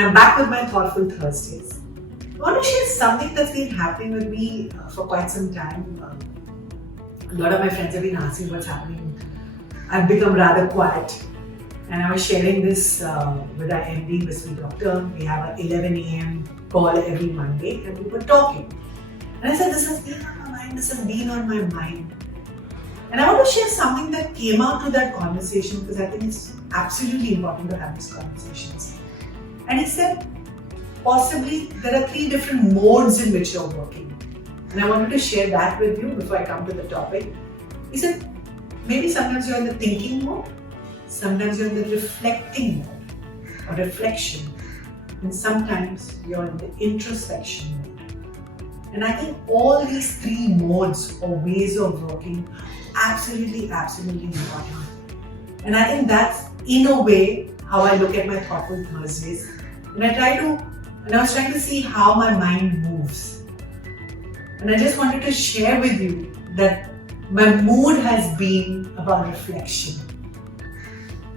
and I'm back with my Thoughtful Thursdays. I want to share something that's been happening with me for quite some time. A lot of my friends have been asking what's happening. I've become rather quiet, and I was sharing this with our MD, Mr. Doctor. We have an 11 a.m. call every Monday, and we were talking. And I said, this has been on my mind, this has been on my mind. And I want to share something that came out to that conversation because I think it's absolutely important to have these conversations. And he said, possibly there are 3 different modes in which you're working. And I wanted to share that with you before I come to the topic. He said, maybe sometimes you're in the thinking mode, sometimes you're in the reflecting mode or reflection, and sometimes you're in the introspection mode. And I think all these 3 modes or ways of working absolutely important. And I think that's in a way how I look at my Thoughtful Thursdays. And I was trying to see how my mind moves. And I just wanted to share with you that my mood has been about reflection.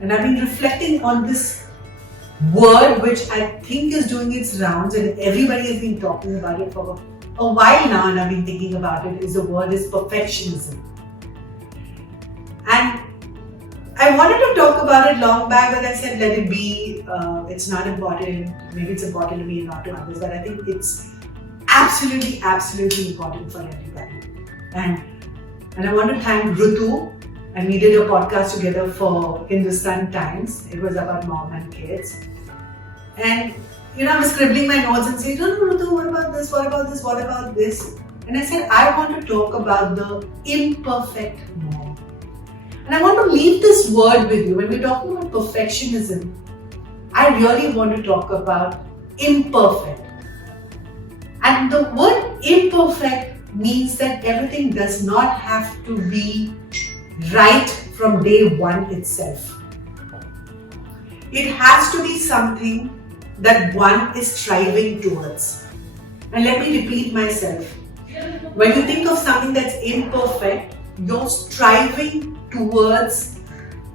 And I've been reflecting on this word which I think is doing its rounds, and everybody has been talking about it for a while now, and I've been thinking about it. The word is perfectionism. And I wanted to talk about it long back, but I said let it be. It's not important. Maybe it's important to me and not to others, but I think it's absolutely important for everybody. And I want to thank Rutu. And we did a podcast together for Hindustan Times. It was about mom and kids. And I was scribbling my notes and saying, no, Rutu, what about this? What about this? What about this? And I said, I want to talk about the imperfect mom. And I want to leave this word with you. When we're talking about perfectionism, I really want to talk about imperfect. And the word imperfect means that everything does not have to be right from day one itself. It has to be something that one is striving towards. And let me repeat myself. When you think of something that's imperfect, you're striving towards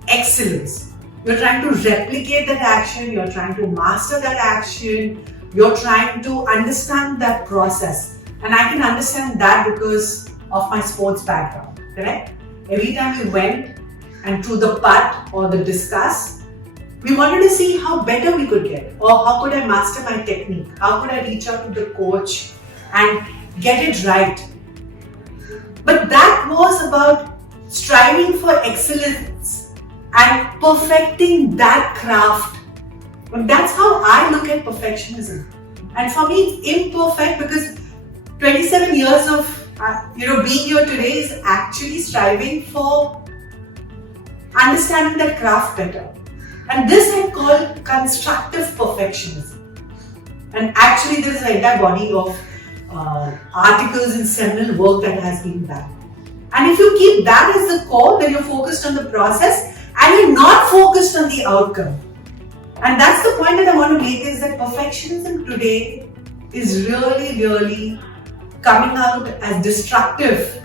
excellence. You're trying to replicate that action, you're trying to master that action, you're trying to understand that process. And I can understand that because of my sports background, correct? Every time we went and through the putt or the discus, we wanted to see how better we could get, or how could I master my technique, how could I reach out to the coach and get it right. But that was about striving for excellence and perfecting that craft. And that's how I look at perfectionism. And for me, it's imperfect because 27 years of being here today is actually striving for understanding that craft better. And this I call constructive perfectionism. And actually there is an entire body of articles and seminal work that has been done. And if you keep that as the core, then you're focused on the process and you're not focused on the outcome. And that's the point that I want to make, is that perfectionism today is really coming out as destructive.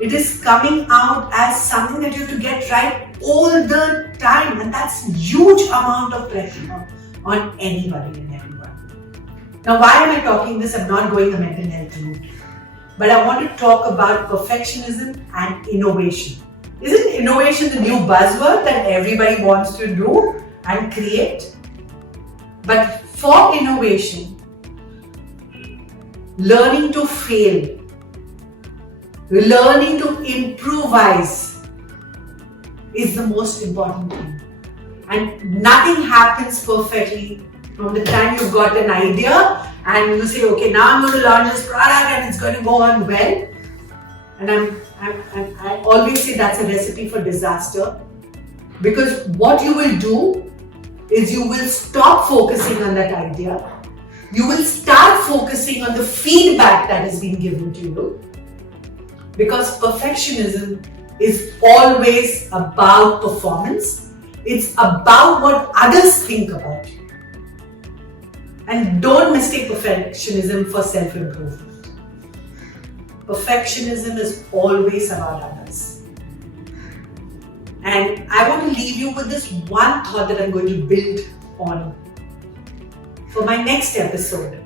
It is coming out as something that you have to get right all the time, and that's a huge amount of pressure on anybody and everyone. Now, why am I talking this? I'm not going the mental health route, but I want to talk about perfectionism and innovation. Isn't innovation the new buzzword that everybody wants to do and create? But for innovation, learning to fail, learning to improvise is the most important thing. And nothing happens perfectly from the time you've got an idea and you say, okay, now I'm going to launch this product and it's going to go on well. And I always say that's a recipe for disaster, because what you will do is you will stop focusing on that idea. You will start focusing on the feedback that has been given to you, because perfectionism is always about performance. It's about what others think about you. And don't mistake perfectionism for self-improvement. Perfectionism is always about others. And I want to leave you with this one thought that I'm going to build on. for my next episode.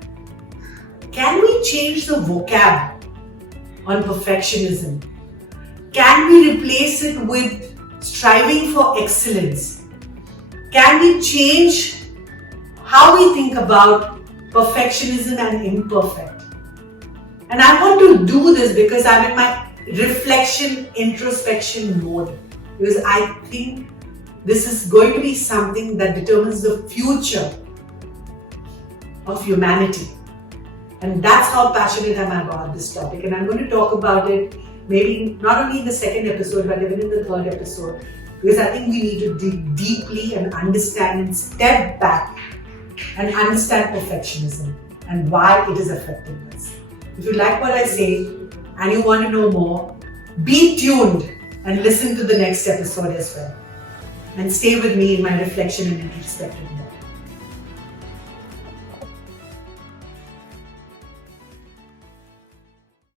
Can we change the vocab on perfectionism? Can we replace it with striving for excellence? Can we change how we think about perfectionism and imperfect? And I want to do this because I'm in my reflection, introspection mode. Because I think this is going to be something that determines the future of humanity. And that's how passionate I am about this topic. And I'm going to talk about it maybe not only in the second episode, but even in the third episode. Because I think we need to dig deeply and understand and step back and understand perfectionism and why it is affecting us. If you like what I say and you want to know more, be tuned and listen to the next episode as well. And stay with me in my reflection and introspective mode.